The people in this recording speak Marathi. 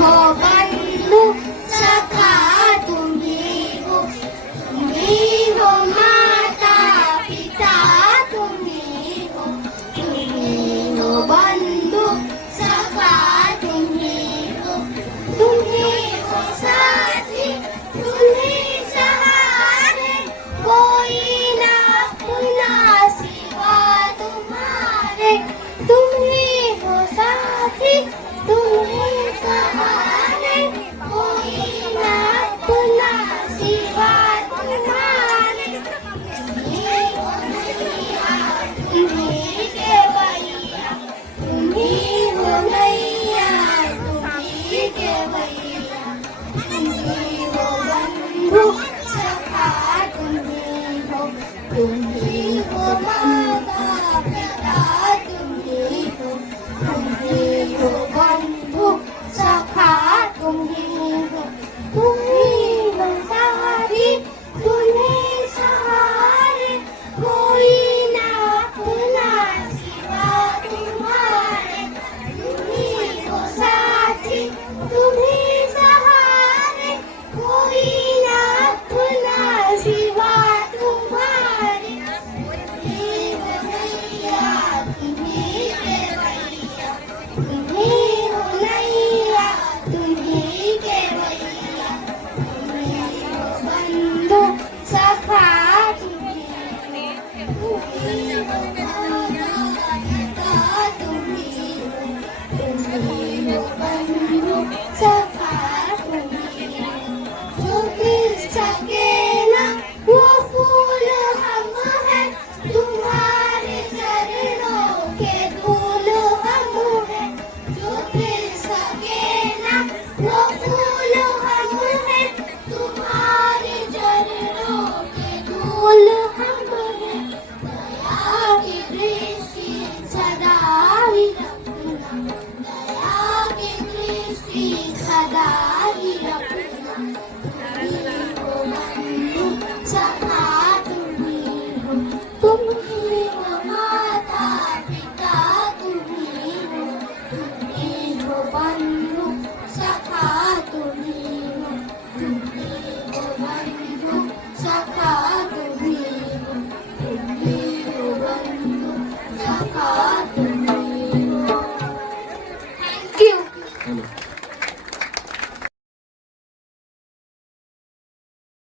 हो बंधु सखा तुम्ही हो माता पिता तुम्ही हो बंधु सखा तुम्ही हो साथी तुम्ही सहारे कोई ना अपना सिवा तुम्हारे तुम्ही हो साथी तुम्ही सहारे कोई ना अपना सिवा तुम्हारे तुम्ही हो नैया तुम्ही केवैया तुम्ही हो नैया तुम्ही केवैया तुम्ही हो बंधु सखा तुम्ही हो माता पिता तुम्ही हो बंधु सखा तुम्ही हो सारी तुम्ही सहारे कोई ना अपना सिवा तुम्हारे तुम्ही हो साथी